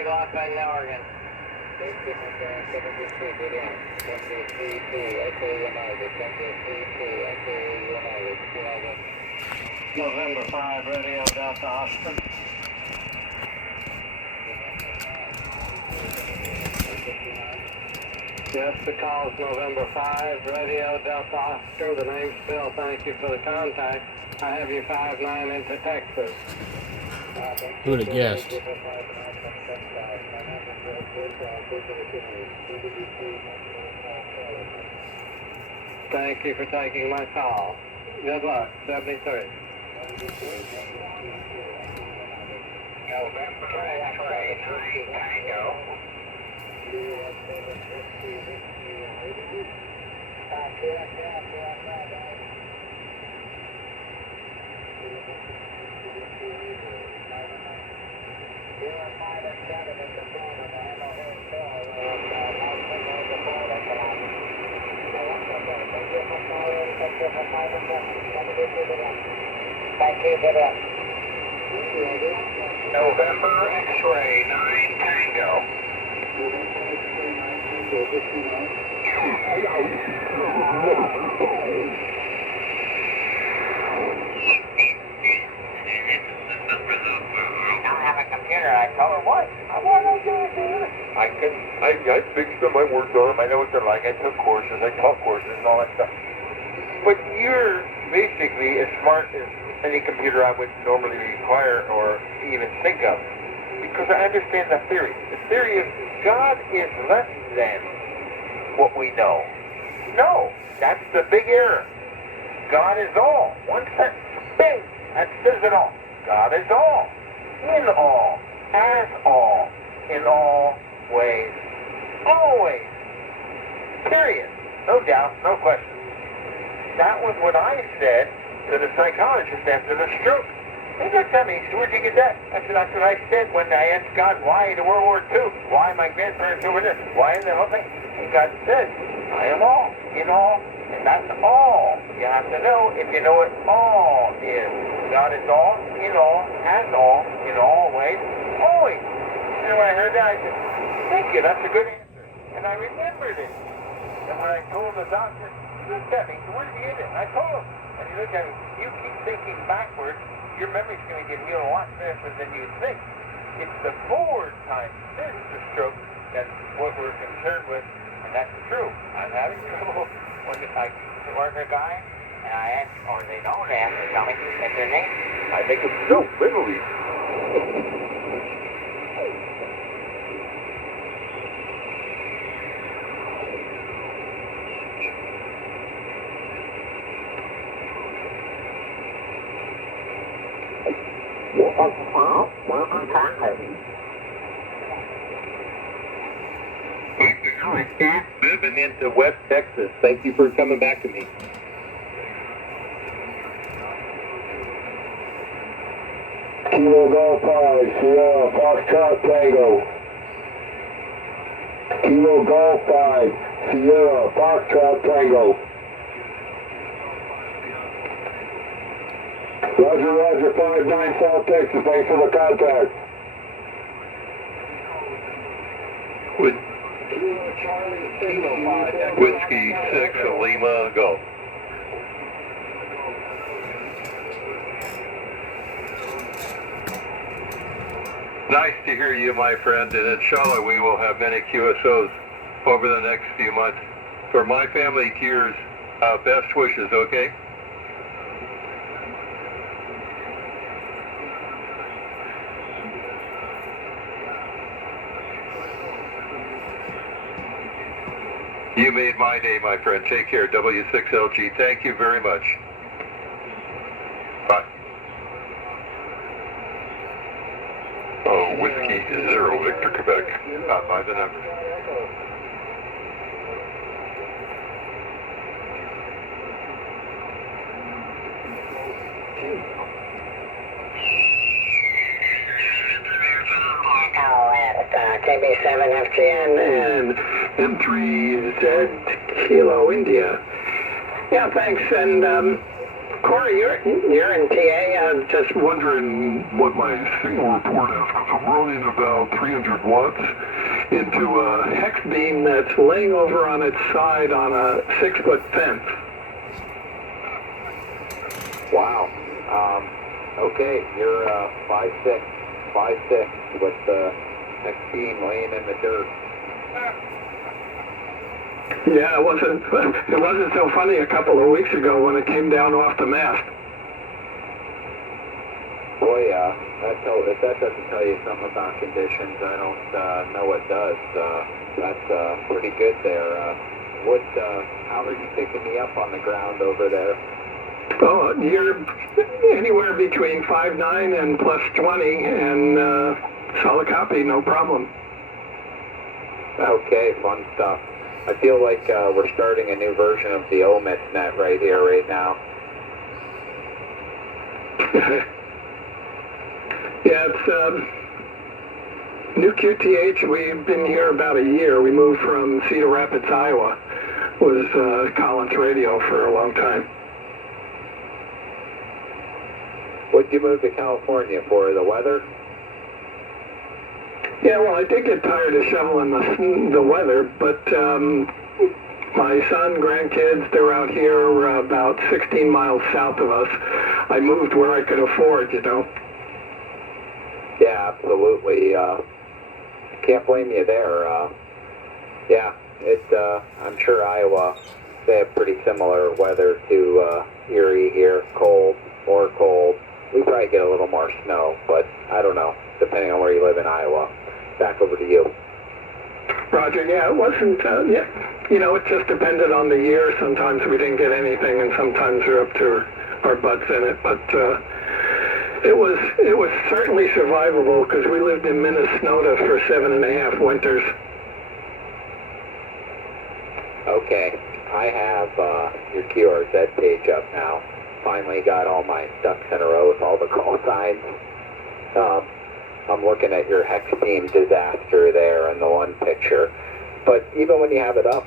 Big Lock in Oregon. November 5, radio Delta Austin. Yes, the call's November 5, radio Delta Oscar. The name's Bill. Thank you for the contact. I have you 5-9 into Texas. Who would have guessed? Thank you for taking my call. Good luck. 73. November X-ray 9 Tango. November X-ray 9 Tango. I told her what? What am I doing, dude? I fixed them, I worked on them, I know what they're like, I took courses, I taught courses and all that stuff. But you're basically as smart as any computer I would normally require or even think of. Because I understand the theory. The theory is God is less than what we know. No, that's the big error. God is all. One sentence, bing, that says it all. God is all, in all, as all, in all ways, always, period. No doubt, no question. That was what I said to the psychologist after the stroke. He looked at me, he said, where'd you get that? I said, that's what I said when I asked God why the World War II, why my grandparents over there, why in the whole thing. And God said, I am all, in all, and that's all. You have to know if you know what all is. God is all, in all, has all, in all ways, always. And when I heard that, I said, thank you, that's a good answer. And I remembered it. And when I told the doctor, he looked at me, he said, where did you get it? And I told him. And he looked at me, you keep thinking backwards, your memory's going to get healed a lot faster than you think. It's the forward time since the stroke that's what we're concerned with, and that's true. I'm having trouble when I work a guy, and I ask, or they don't ask, they tell me, what's their name? I make them so literally. Moving into West Texas. Thank you for coming back to me. Kilo Golf 5, Sierra Foxtrot Tango. Kilo Golf 5, Sierra Foxtrot Tango. Roger, Roger, 5-9 South Texas, thanks for the contact. Whiskey 6 Lima, go. Nice to hear you, my friend, and inshallah we will have many QSOs over the next few months. For my family, to yours, best wishes, okay? You made my day, my friend. Take care, W6LG. Thank you very much. Bye. Oh, Whiskey 0, Victor, Quebec. Not by the number. KB7FGN and M3Z Kilo India. Yeah, thanks. And Corey, you're in TA. I'm just wondering what my signal report is, because I'm running about 300 watts into a hex beam that's laying over on its side on a 6-foot fence. Wow. Okay, you're 5'6", with the next beam laying in the dirt. Yeah, it wasn't so funny a couple of weeks ago when it came down off the mast. Boy, if that doesn't tell you something about conditions, I don't know what does. That's pretty good there. How are you picking me up on the ground over there? Oh, you're anywhere between 5'9" and plus 20, and solid copy, no problem. Okay, fun stuff. I feel like we're starting a new version of the OMIT net right here, right now. Yeah, it's new QTH. We've been here about a year. We moved from Cedar Rapids, Iowa. Was Collins Radio for a long time. What'd you move to California for? The weather? Yeah, well, I did get tired of shoveling the weather, but my son, grandkids, they're out here about 16 miles south of us. I moved where I could afford, you know. Yeah, absolutely. Can't blame you there. Yeah, I'm sure Iowa, they have pretty similar weather to Erie here. Cold, more cold. We probably get a little more snow, but I don't know, depending on where you live in Iowa. Back over to you. Roger, yeah, it wasn't, yeah, you know, it just depended on the year. Sometimes we didn't get anything, and sometimes we're up to our butts in it, but it was certainly survivable, because we lived in Minnesota for 7.5 winters. Okay, I have your QRZ page up now. Finally got all my ducks in a row with all the call signs. I'm looking at your hex beam disaster there in the one picture. But even when you have it up,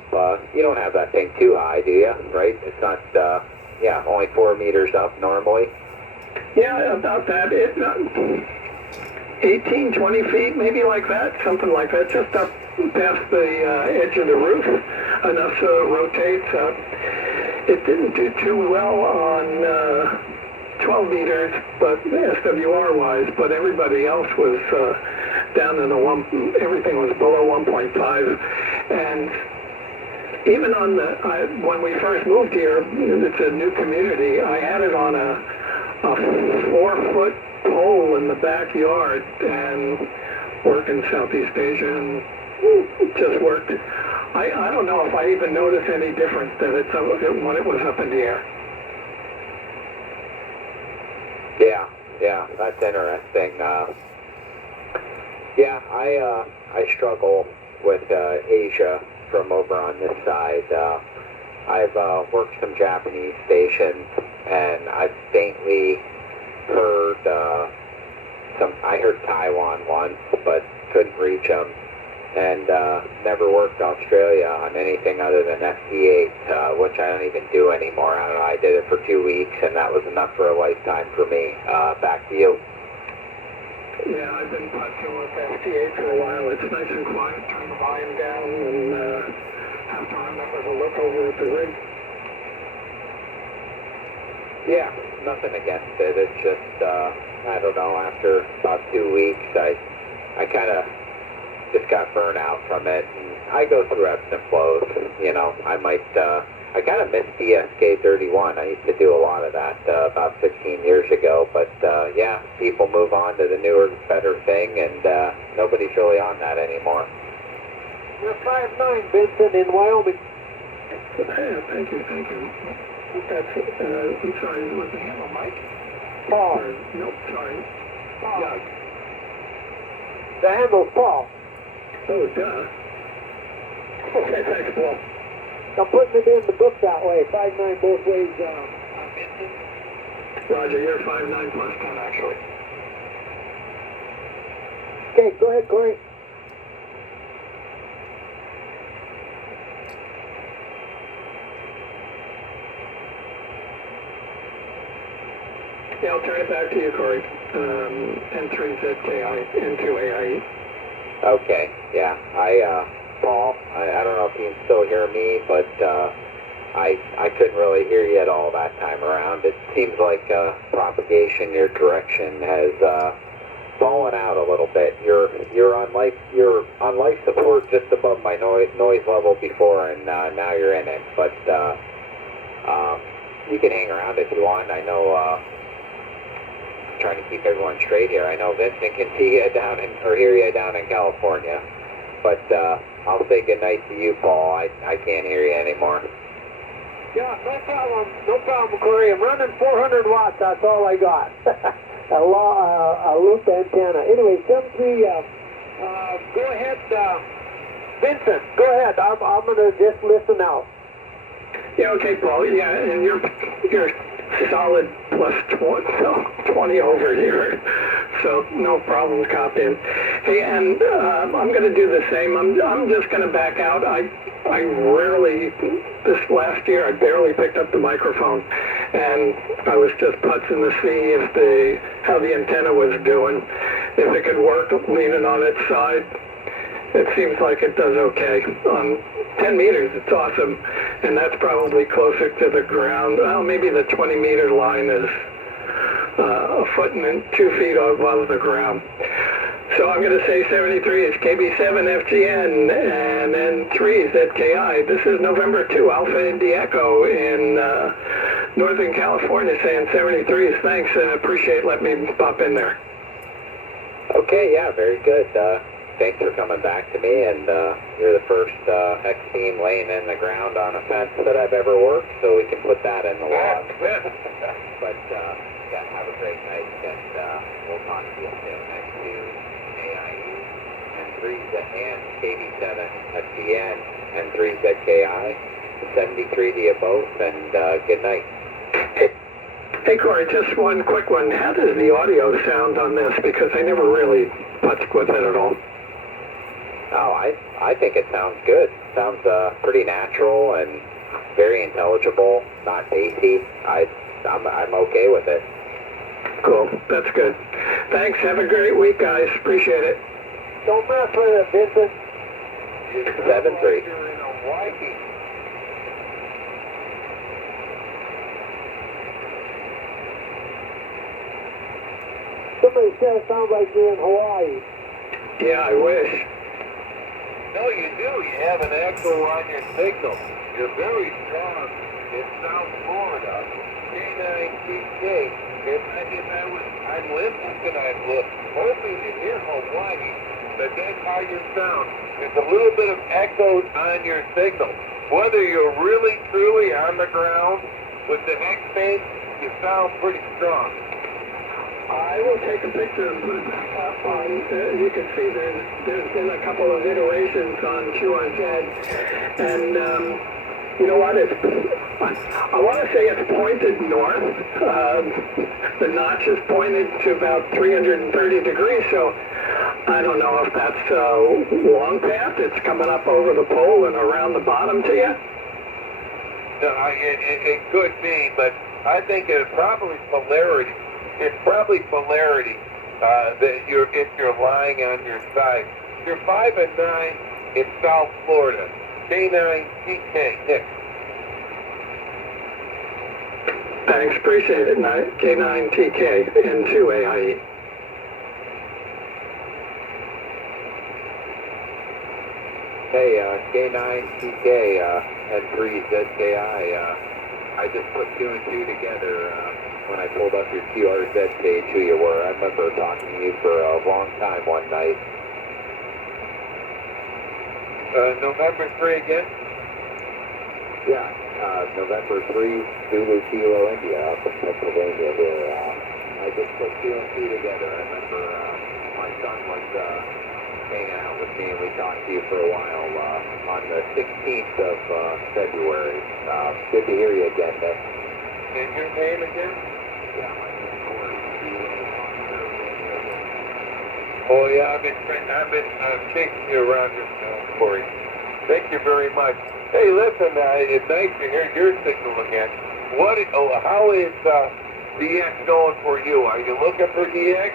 you don't have that thing too high, do you? Right? It's not, yeah, only 4 meters up normally. Yeah, about that. 18, 20 feet, maybe like that, something like that, just up past the edge of the roof, enough so it rotates. It didn't do too well on 12 meters, but SWR-wise, but everybody else was down in the everything was below 1.5, and even on when we first moved here, it's a new community, I had it on a 4-foot pole in the backyard and work in Southeast Asia, and it just worked. I don't know if I even noticed any difference that when it was up in the air. Yeah, that's interesting. Yeah, I struggle with Asia from over on this side. I've worked some Japanese stations, and I've faintly heard I heard Taiwan once, but couldn't reach them, and never worked Australia on anything other than FT8, which I don't even do anymore. I don't know, I did it for 2 weeks, and that was enough for a lifetime for me. Back to you. Yeah, I've been putzing with FT8 for a while. It's nice and quiet, turn the volume down, and have to remember to look over at the rig. Yeah, nothing against it. It's just, I don't know, after about 2 weeks, I kind of just got burnt out from it, and I go through ebbs and flows, you know. I kind of miss DSK31. I used to do a lot of that about 15 years ago, but yeah, people move on to the newer, better thing, and nobody's really on that anymore. You're 5'9", Vincent, in Wyoming. Yeah, thank you. That's, I'm sorry, was the handle Mike? Paul. Nope, sorry. Paul. Doug. The handle's Paul. Oh, duh. Okay, thanks, Paul. I'm putting it in the book that way, 5'9" both ways. Roger, you're 5'9" plus 10, actually. Okay, go ahead, Corey. Yeah, I'll turn it back to you, Corey. N3ZKI, N2AIE. Okay, yeah. Paul, I don't know if you can still hear me, but I couldn't really hear you at all that time around. It seems like propagation, your direction has fallen out a little bit. You're on life support just above my noise level before, and now you're in it. But you can hang around if you want. I know. Trying to keep everyone straight here. I know Vincent can see you down or hear you down in California, but I'll say good night to you, Paul. I can't hear you anymore. Yeah, no problem, Corey. I'm running 400 watts. That's all I got. a loop antenna. Anyway, 73. Go ahead, Vincent. Go ahead. I'm gonna just listen out. Yeah, okay, Paul. Yeah, and you're solid plus 20 over here, so no problem copying. Hey, and I'm going to do the same. I'm just going to back out. I rarely, this last year, I barely picked up the microphone, and I was just putzing to see how the antenna was doing, if it could work leaning on its side. It seems like it does okay. On 10 meters, it's awesome, and that's probably closer to the ground. Well, maybe the 20-meter line is a foot and 2 feet above the ground. So I'm going to say 73 is KB7FGN, and then 3 is ZKI. This is November 2, Alpha Indy Echo in Northern California, saying 73 is thanks, and I appreciate letting me pop in there. Okay, yeah, very good. Thanks for coming back to me, and you're the first X team laying in the ground on a fence that I've ever worked, so we can put that in the log. But yeah, have a great night, and we'll talk to you soon. Next to AIE, and 3 and KB7 at the end, and 3 ZKI, 73 to you both, and good night. Hey, Corey, just one quick one. How does the audio sound on this? Because I never really putzed with it at all. Oh, I think it sounds good. Sounds pretty natural and very intelligible, not bassy. I'm okay with it. Cool, that's good. Thanks, have a great week, guys. Appreciate it. Don't mess with it, Vincent. 7-3. Somebody said it sounds like you're in Hawaii. Yeah, I wish. No, you do. You have an echo on your signal. You're very strong in South Florida. K9TK. I'm listening and I'm hoping to hear Hawaii, but that's how you sound. There's a little bit of echo on your signal. Whether you're really, truly on the ground with the X-band, you sound pretty strong. I will take a picture and put it back up on, you can see there's been a couple of iterations on QRZ, and you know what, I want to say it's pointed north. The notch is pointed to about 330 degrees, so I don't know if that's a long path. It's coming up over the pole and around the bottom to you. No, it could be, but I think it's probably polarity. It's probably polarity that if you're lying on your side. You're 5 and 9 in South Florida. K9TK. Nick. Thanks, appreciate it. K9TK N2AIE. Hey, K9TK N3ZKI. I just put 2 and 2 together when I pulled up your QRZ page, who you were. I remember talking to you for a long time one night. November 3 again? Yeah, November 3, Zulu Kilo India, up in Pennsylvania here. I just put 2 and 2 together. I remember my son was hanging out with me, and we talked to you for a while on the 16th of February. Good to hear you again, Nick. And your name again? Yeah, my name is Corey. Oh yeah, I've been chasing you around here, Corey. Thank you very much. Hey, listen, it's nice to hear your signal again. How is DX going for you? Are you looking for DX?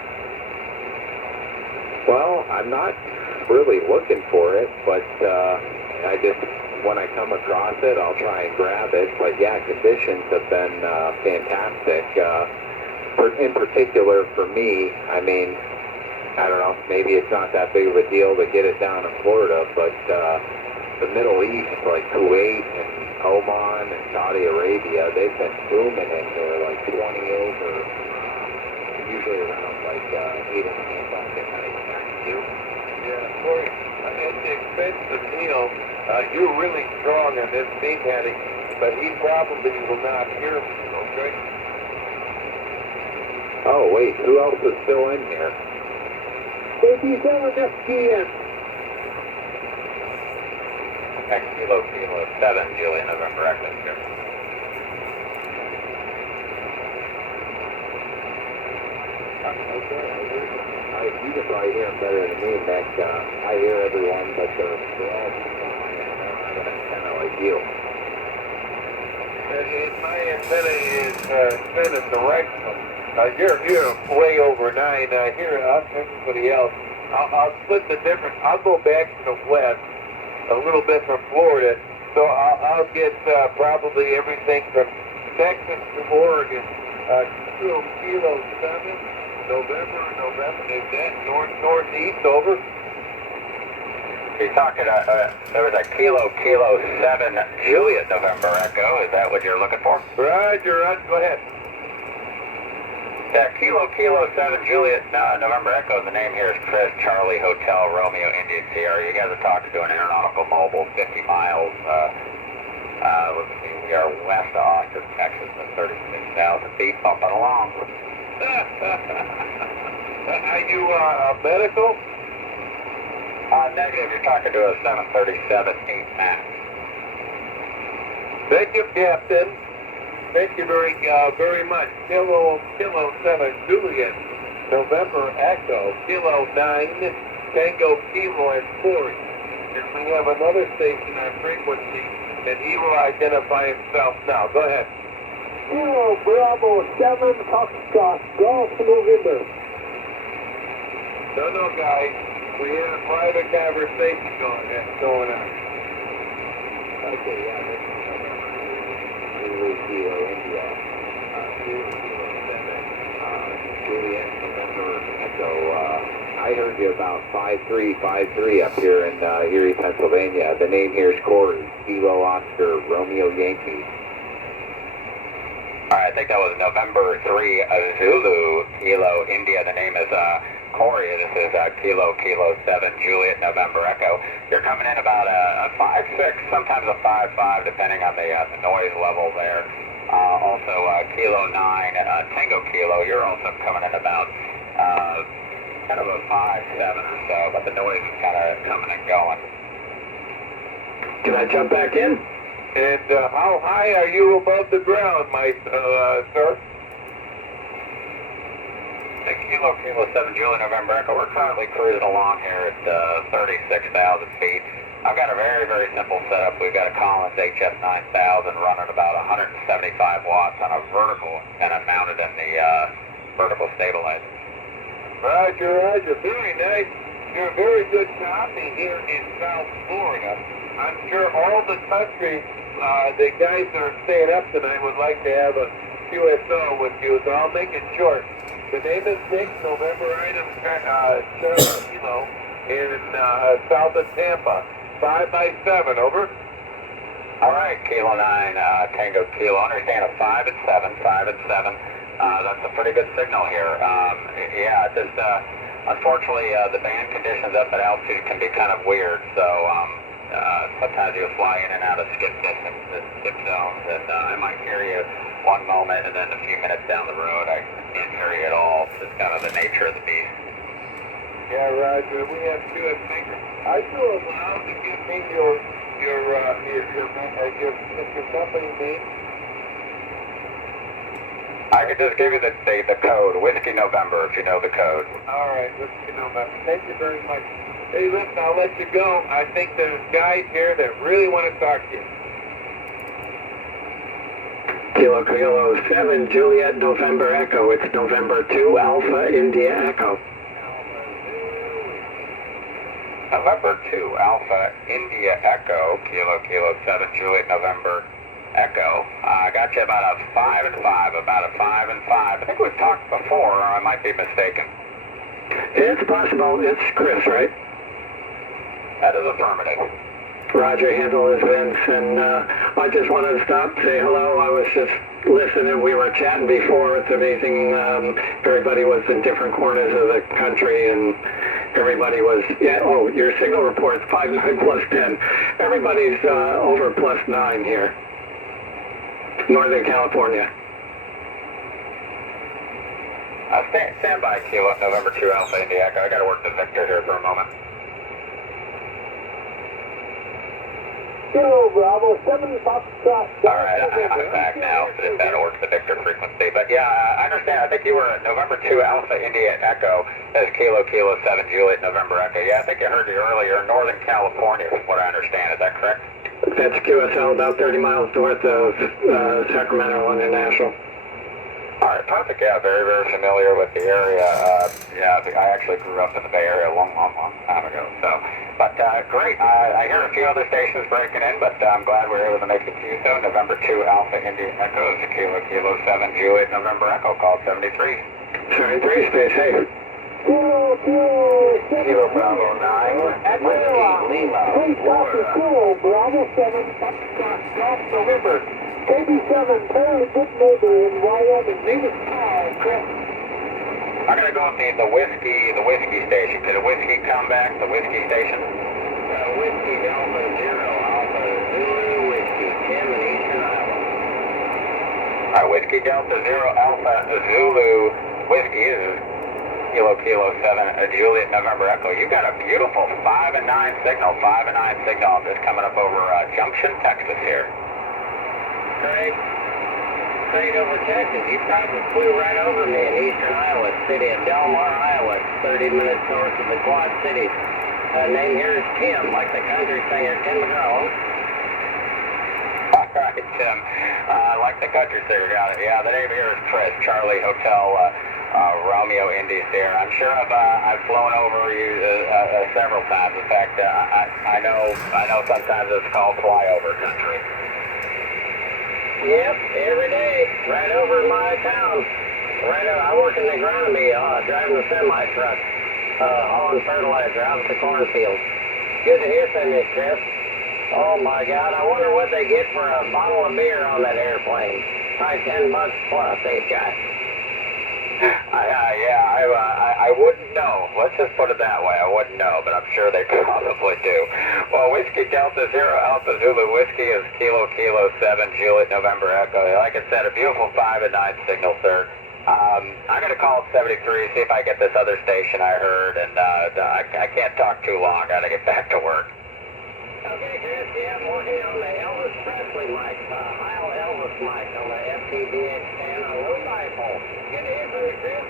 Well, I'm not really looking for it, but I just, when I come across it, I'll try and grab it. But yeah, conditions have been fantastic. In particular for me, I mean, I don't know, maybe it's not that big of a deal to get it down in Florida, but the Middle East, like Kuwait and Oman and Saudi Arabia, they've been booming in there, like 20 over, usually around like 8 and a half bucks a night. Yeah, Corey, at the expense of Neil, you're really strong on this thing heading, but he probably will not hear me, okay? Oh, wait, who else is still in here? Maybe 7 FGM. Kilo 7, Julian, November Echo. Okay, you can probably hear them better than me, Nick. I hear everyone, but they're all I have an antenna like you. My antenna is set at the right. You're way over 9. I hear us, everybody else. I'll split the difference. I'll go back to the west a little bit from Florida, so I'll get probably everything from Texas to Oregon. Kilo 7, November, is that northeast over? You're talking, there was a Kilo 7 Juliet November Echo. Is that what you're looking for? Roger, go ahead. Yeah, Kilo 7 Juliet November Echo. The name here is Chris, Charlie Hotel Romeo India Sierra. You guys are talking to an aeronautical mobile, 50 miles. Let's see, we are west of Austin, Texas, at 36,000 feet, bumping along. Are you medical? Negative. You're talking to a 737 8 Max. Thank you, Captain. Thank you very much. Kilo 7 Juliet, November Echo, Kilo 9 Tango Kilo and 40. And we have another station on frequency, and he will identify himself now. Go ahead. Kilo Bravo 7 Foxtrot, Golf November. No, guys. We had a private conversation going on. Okay, yeah, this is November. Kilo India. Kilo 7. Juliet November Echo. I heard you about 5353 up here in Erie, Pennsylvania. The name here is Corey. Kilo Oscar Romeo Yankee. All right, I think that was November 3 Zulu Kilo India. The name is Corey. This is Kilo 7 Juliet November Echo. You're coming in about a 5.6, sometimes a 5.5, depending on the noise level there. Also Kilo 9 Tango Kilo. You're also coming in about kind of a 5.7 or so, but the noise is kind of coming and going. Can I jump back in? And how high are you above the ground, my sir? Kilo 7 Juliet November Echo. We're currently cruising along here at 36,000 feet. I've got a very, very simple setup. We've got a Collins HF9000 running about 175 watts on a vertical antenna mounted in the vertical stabilizer. Roger. Very nice. You're a very good copy here in South Florida. I'm sure all the country, the guys that are staying up tonight would like to have a QSO with you, so I'll make it short. The name is Nick, November item, Charlie Kilo, in south of Tampa. 5x7, over. All right, Kilo 9, Tango Kilo. Understand a 5 and 7, 5 and 7. That's a pretty good signal here. Yeah, just unfortunately, the band conditions up at altitude can be kind of weird, so sometimes you'll fly in and out of skip distance, skip zones, and I might hear you one moment, and then a few minutes down the road, I can't hear you at all. It's just kind of the nature of the beast. Yeah, Roger. We have two speakers. Are you allowed to give me your company name? I could just give you the code, Whiskey November, if you know the code. All right, Whiskey November. Thank you very much. Hey, listen, I'll let you go. I think there's guys here that really want to talk to you. Kilo Kilo 7, Juliet, November Echo. It's November 2, Alpha, India Echo. November 2, Alpha, India Echo, Kilo Kilo 7, Juliet, November Echo. I got you about a 5 and 5, about a 5 and 5. I think we've talked before, or I might be mistaken. It's possible. It's Chris, right? That is affirmative. Roger, handle is Vince, and I just wanted to stop, say hello. I was just listening. We were chatting before. It's amazing. Everybody was in different corners of the country, and everybody was, yeah, oh, your signal report's 5, 9 plus 10. Everybody's over plus 9 here. Northern California. Stand by, Kilo, November 2, Alpha, India Echo. I got to work the Victor here for a moment. Kilo Bravo 7, Foxtrot. Alright, I'm back now. If that'll work the Victor frequency. But yeah, I understand. I think you were at November 2 Alpha India Echo as Kilo Kilo 7 Juliet November Echo. Yeah, I think I heard you earlier. Northern California, from what I understand. Is that correct? That's QSL, about 30 miles north of Sacramento International. Alright, perfect. Yeah, very, very familiar with the area. Yeah, I actually grew up in the Bay Area a long time ago. So, but great. I hear a few other stations breaking in, but I'm glad we were able to make it to you. So, November 2 Alpha India Echo is Kilo Kilo 7 Juliet November Echo, call 73. 73 space, hey. Kilo Kilo 7. Kilo Bravo 9, Whiskey Lima 4. Kilo Bravo 7, Foxtrot, Golf November. KB7, very good neighbor in Wyoming. Name is Paul, Chris. I'm going to go with the whiskey station. Did a whiskey come back, the whiskey station? Whiskey Delta 0, Alpha Zulu Whiskey, Tim in Eastern Iowa. Alright, Whiskey Delta 0, Alpha Zulu Whiskey is Kilo Kilo 7, Juliet November Echo. You got a beautiful 5 and 9 signal, 5 and 9 signal just coming up over Junction, Texas here. Straight over Texas. You probably flew right over me in Eastern Iowa, city of Del Mar, Iowa, 30 minutes north of the Quad Cities. Name here is Tim, like the country singer Tim McGraw. All right, Tim. Like the country singer, got it. Yeah, the name here is Chris, Charlie Hotel Romeo Indy Sierra. I'm sure I've flown over you several times. In fact, I know sometimes it's called flyover country. Yep, every day, right over my town. I work in the agronomy, driving a semi-truck, hauling fertilizer out of the cornfield. Good to hear from you, Chris. Oh my God, I wonder what they get for a bottle of beer on that airplane. Probably $10 plus, these guys. I wouldn't know. Let's just put it that way. I wouldn't know, but I'm sure they probably do. Well, Whiskey Delta 0 Alpha Zulu Whiskey is Kilo Kilo 7 Juliet November Echo. Like I said, a beautiful 5 and 9 signal, sir. I'm going to call 73, see if I get this other station I heard, and I can't talk too long. Got to get back to work. Okay, Chris, yeah, I'm working on the Elvis Presley mic, Heil Elvis mic on the FTDX10 on a little dipole. Good to hear from you, Chris.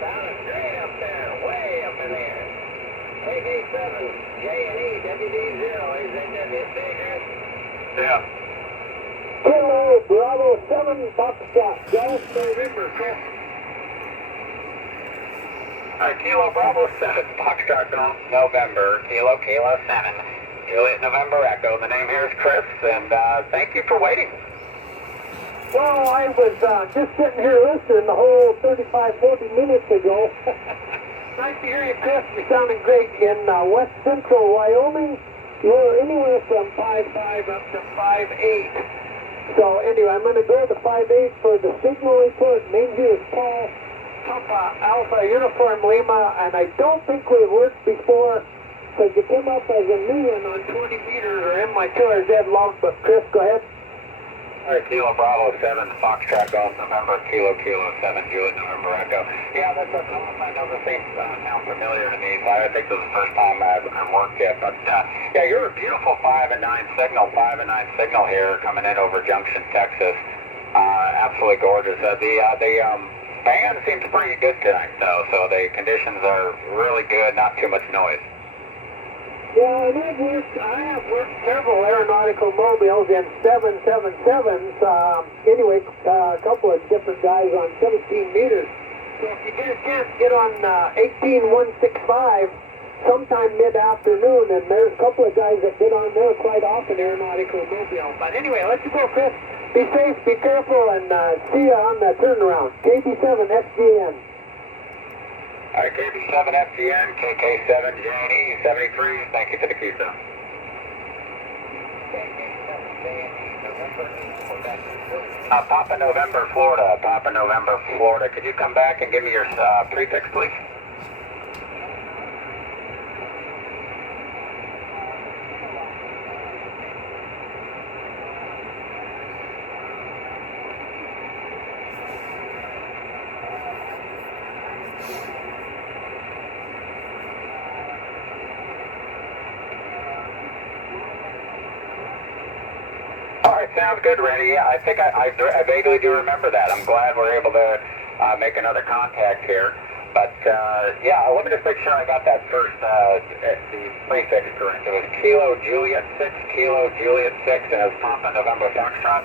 Sounding great up there, way up in the air. AK7, J&E, WD0, AZW, see, Chris? Yeah. Kilo Bravo 7, Foxtrot, Golf November, Chris. Kilo Bravo 7, Foxtrot Golf November, Kilo Kilo 7, Juliet November Echo. The name here is Chris, and thank you for waiting. Well, I was just sitting here listening the whole 35, 40 minutes ago. Nice to hear you, Chris. You're sounding great. In west central Wyoming, you're anywhere from 5.5 up to 5.8. So anyway, I'm going to go to 5.8 for the signal report. Name here is Paul, Papa Alpha Uniform Lima, and I don't think we've worked before because you came up as a new one on 20 meters or MI2RZ log, but Chris, go ahead. All right, Kilo Bravo 7, Foxtrot Golf November, Kilo Kilo 7, Juliet November Echo. Yeah, that's I know the things sound familiar to me. I think this is the first time I've worked yet. But yeah, you're a beautiful 5 and 9 signal, 5 and 9 signal here coming in over Junction, Texas. Absolutely gorgeous. The band seems pretty good tonight, though, so the conditions are really good, not too much noise. Yeah, I have worked several aeronautical mobiles in 777s. Anyway, a couple of different guys on 17 meters. So if you get a chance, get on 18165 sometime mid-afternoon, and there's a couple of guys that get on there quite often, aeronautical mobile. But anyway, let's go, Chris. Be safe, be careful, and see you on the turnaround. KB7 FGN. All right, KB7 FGN, KK7 JNE 73. Thank you for the QSO. Papa November, Florida. Papa November, Florida. Could you come back and give me your prefix, please? Sounds good, Randy. Yeah, I think I vaguely do remember that. I'm glad we're able to make another contact here. But, yeah, let me just make sure I got that first, the prefix correct. It was Kilo Juliet 6, Kilo Juliet 6, and it was Papa November Foxtrot.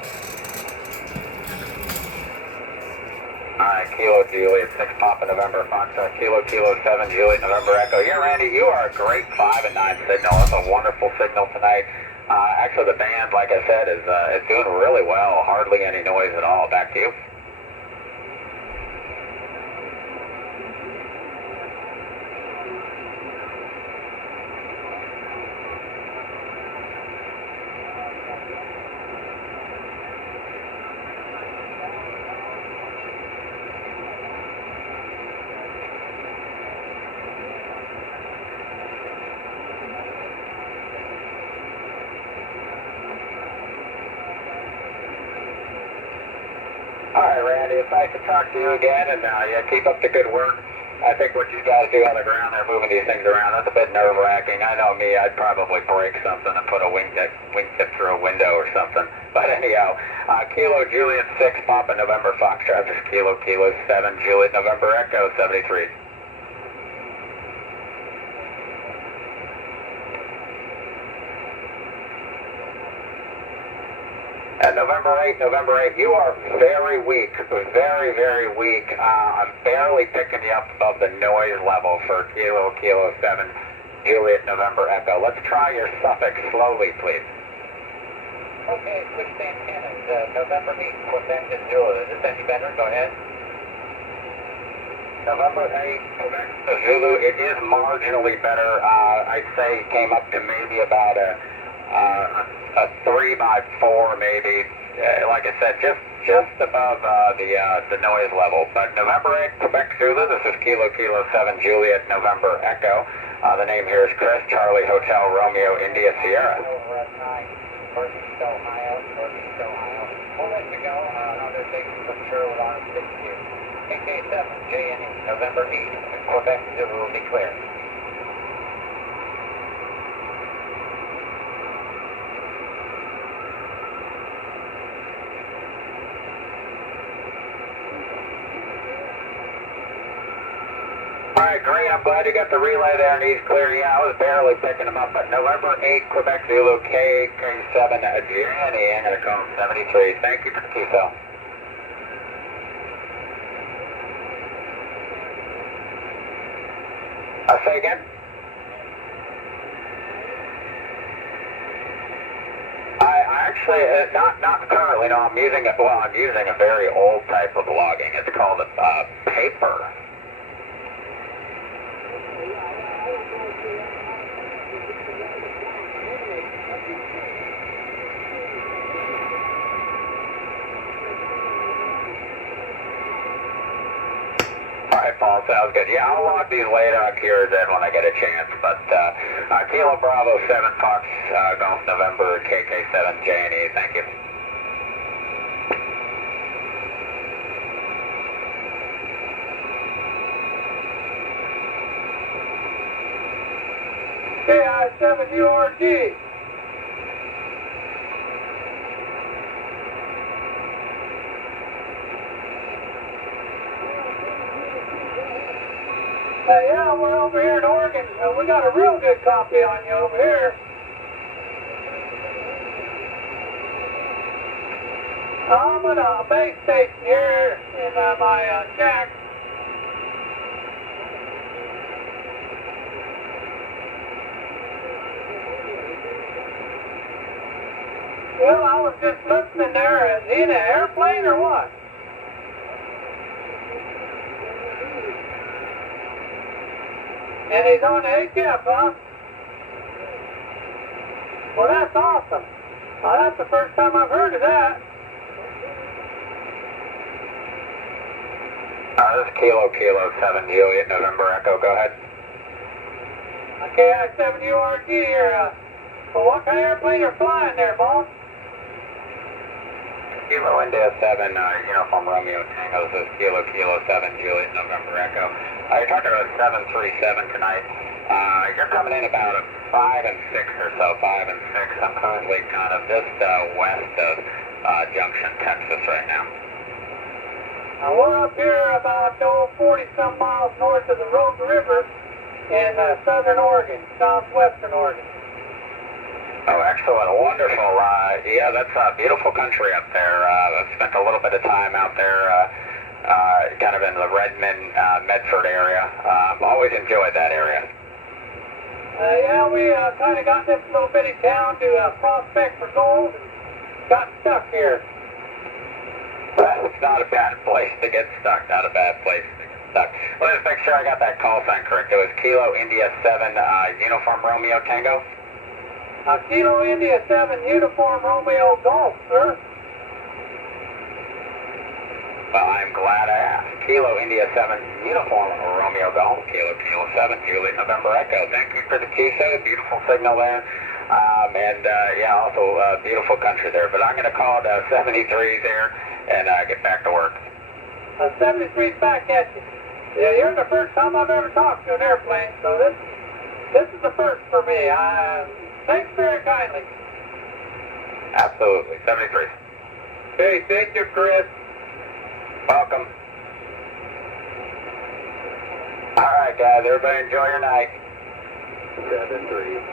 All right, Kilo Juliet 6, Papa November Foxtrot, Kilo 7, Juliet November Echo. Yeah, Randy, you are a great 5 and 9 signal. That's a wonderful signal tonight. Actually, the band, like I said, is doing really well. Hardly any noise at all. Back to you. All right, Randy, it's nice to talk to you again, and yeah, keep up the good work. I think what you guys do on the ground there, moving these things around, that's a bit nerve-wracking. I know me, I'd probably break something and put a wingtip through a window or something. But anyhow, Kilo Juliet 6, Papa November Foxtrot, Kilo 7, Juliet November Echo 73. And November 8, you are very weak, very, very weak. I'm barely picking you up above the noise level for Kilo 7, Juliet November Echo. Let's try your suffix slowly, please. Okay, switch to antennas. November 8, Quebec to Zulu. Is this any better? Go ahead. November 8, Quebec to Zulu. It is marginally better. I'd say it came up to maybe about a 3x4 maybe, like I said, just above the noise level. But November 8, Quebec Zulu, this is Kilo 7, Juliet November Echo. The name here is Chris, Charlie Hotel Romeo India Sierra. Northeast Ohio. We'll let you go. Other stations I'm sure will want to speak to you. KK7 JNE, November 8, Quebec Zulu will be clear. Alright, great. I'm glad you got the relay there and he's clear. Yeah, I was barely picking him up. But November 8, Quebec Zulu, KK7, Jenny. I'm going to call him 73. Thank you for the QSO. Say again? I actually, not currently, no, I'm using a very old type of logging. It's called paper. Alright, Paul, sounds good. Yeah, I'll log these later on QRZ when I get a chance, but Kilo Bravo 7 Fox Golf November KK7 JNE, thank you. KI7URG. Yeah, we're over here in Oregon. We got a real good copy on you over here. I'm at a base station here in my shack. Well, I was just listening there. Is he in an airplane or what? And he's on the HF, huh? Well, that's awesome. That's the first time I've heard of that. This is Kilo 7 Juliet, November Echo. Go ahead. Okay, I-7URG here. Well, what kind of airplane are flying there, boss? Kilo India 7, Uniform Romeo Tango. This is Kilo 7 Juliet, November Echo. You're talking about 737 tonight. You're coming in about 5 and 6 or so, 5 and 6. I'm currently kind of just west of Junction, Texas right now. We're up here about 40-some miles north of the Rogue River in southern Oregon, southwestern Oregon. Oh, excellent. Wonderful. Yeah, that's a beautiful country up there. I've spent a little bit of time out there, kind of in the Redmond, Medford area. Always enjoyed that area. Yeah, we kind of got this little bitty town to prospect for gold and got stuck here. It's not a bad place to get stuck. Not a bad place to get stuck. Let me make sure I got that call sign correct. It was Kilo India 7, Uniform Romeo Tango. Kilo India 7, Uniform Romeo Golf, sir. Well, I'm glad I asked. Kilo India 7, Uniform Romeo Golf. Kilo 7, Juliet November Echo. Thank you for the QSO. Beautiful signal there. Yeah, also beautiful country there. But I'm going to call it 73 there and get back to work. 73's back at you. Yeah, you're the first time I've ever talked to an airplane, so this is the first for me. Thanks very kindly. Absolutely. 73. Hey, thank you, Chris. Welcome. All right, guys. Everybody enjoy your night. 7-3.